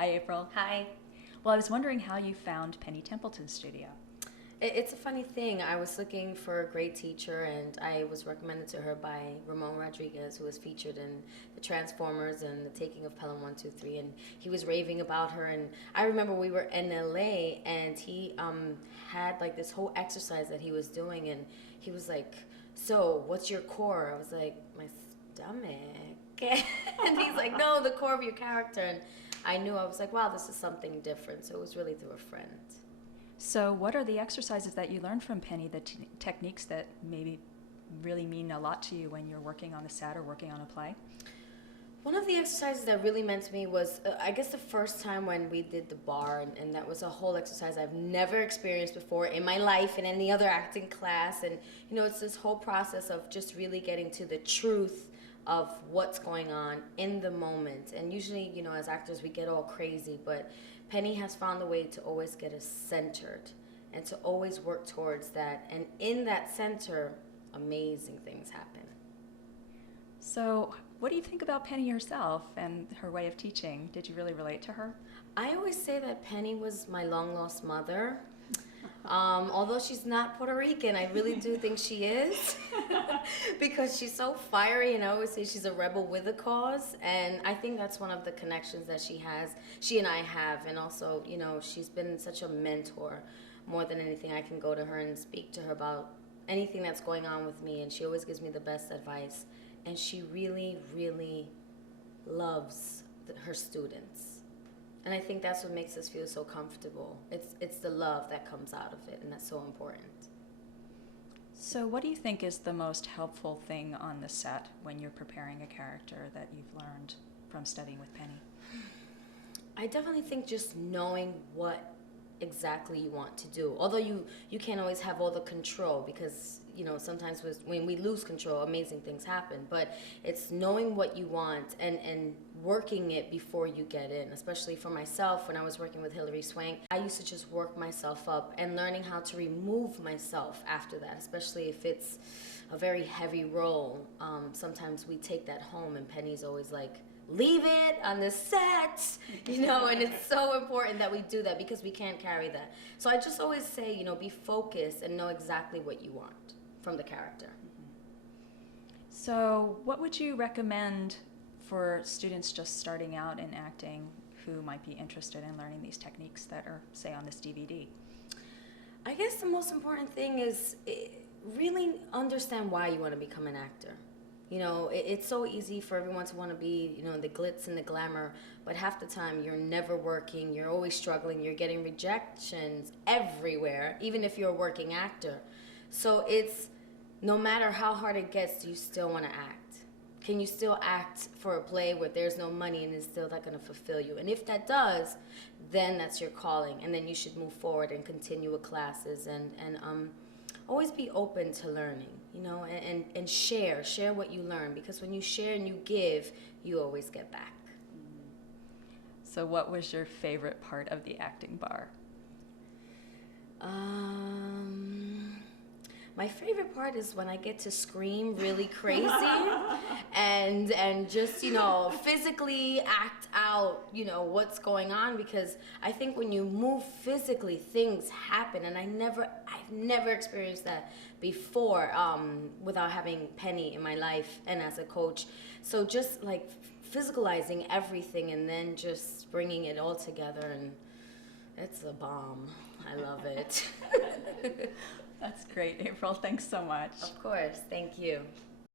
Hi, April. Hi. Well, I was wondering how you found Penny Templeton Studio. It's a funny thing. I was looking for a great teacher, and I was recommended to her by Ramon Rodriguez, who was featured in the Transformers and the Taking of Pelham 123, and he was raving about her. And I remember we were in LA, and he had like this whole exercise that he was doing, and he was like, "So, what's your core?" I was like, "My stomach." And he's like, "No, the core of your character." And I knew, I was like, wow, this is something different. So it was really through a friend. So what are the exercises that you learned from Penny, the techniques that maybe really mean a lot to you when you're working on the set or working on a play? One of the exercises that really meant to me was, I guess the first time when we did the bar, and that was a whole exercise I've never experienced before in my life in any other acting class. And, you know, it's this whole process of just really getting to the truth of what's going on in the moment. And usually, you know, as actors, we get all crazy, but Penny has found a way to always get us centered and to always work towards that. And in that center, amazing things happen. So what do you think about Penny herself and her way of teaching? Did you really relate to her? I always say that Penny was my long-lost mother. Although she's not Puerto Rican, I really do think she is because she's so fiery, and I always say she's a rebel with a cause, and I think that's one of the connections that she and I have. And also, you know, she's been such a mentor. More than anything, I can go to her and speak to her about anything that's going on with me, and she always gives me the best advice, and she really, really loves her students. And I think that's what makes us feel so comfortable. It's the love that comes out of it, and that's so important. So what do you think is the most helpful thing on the set when you're preparing a character that you've learned from studying with Penny? I definitely think just knowing what exactly you want to do. Although you can't always have all the control, because, you know, sometimes when we lose control, amazing things happen. But it's knowing what you want and working it before you get in. Especially for myself, when I was working with Hillary Swank, I used to just work myself up and learning how to remove myself after that, especially if it's a very heavy role. Sometimes we take that home, and Penny's always like, leave it on the set, you know, and it's so important that we do that because we can't carry that. So I just always say, you know, be focused and know exactly what you want from the character. So what would you recommend for students just starting out in acting who might be interested in learning these techniques that are, say, on this DVD? I guess the most important thing is really understand why you want to become an actor. You know, it's so easy for everyone to want to be, you know, the glitz and the glamour, but half the time you're never working, you're always struggling, you're getting rejections everywhere, even if you're a working actor. So it's, no matter how hard it gets, do you still want to act? Can you still act for a play where there's no money and is still not going to fulfill you? And if that does, then that's your calling, and then you should move forward and continue with classes and always be open to learning, you know, and share what you learn, because when you share and you give, you always get back. So what was your favorite part of the acting bar? My favorite part is when I get to scream really crazy and just, you know, physically act out, you know, what's going on, because I think when you move physically, things happen, and I've never experienced that before without having Penny in my life and as a coach. So just like physicalizing everything and then just bringing it all together, and it's a bomb. I love it. That's great, April. Thanks so much. Of course. Thank you.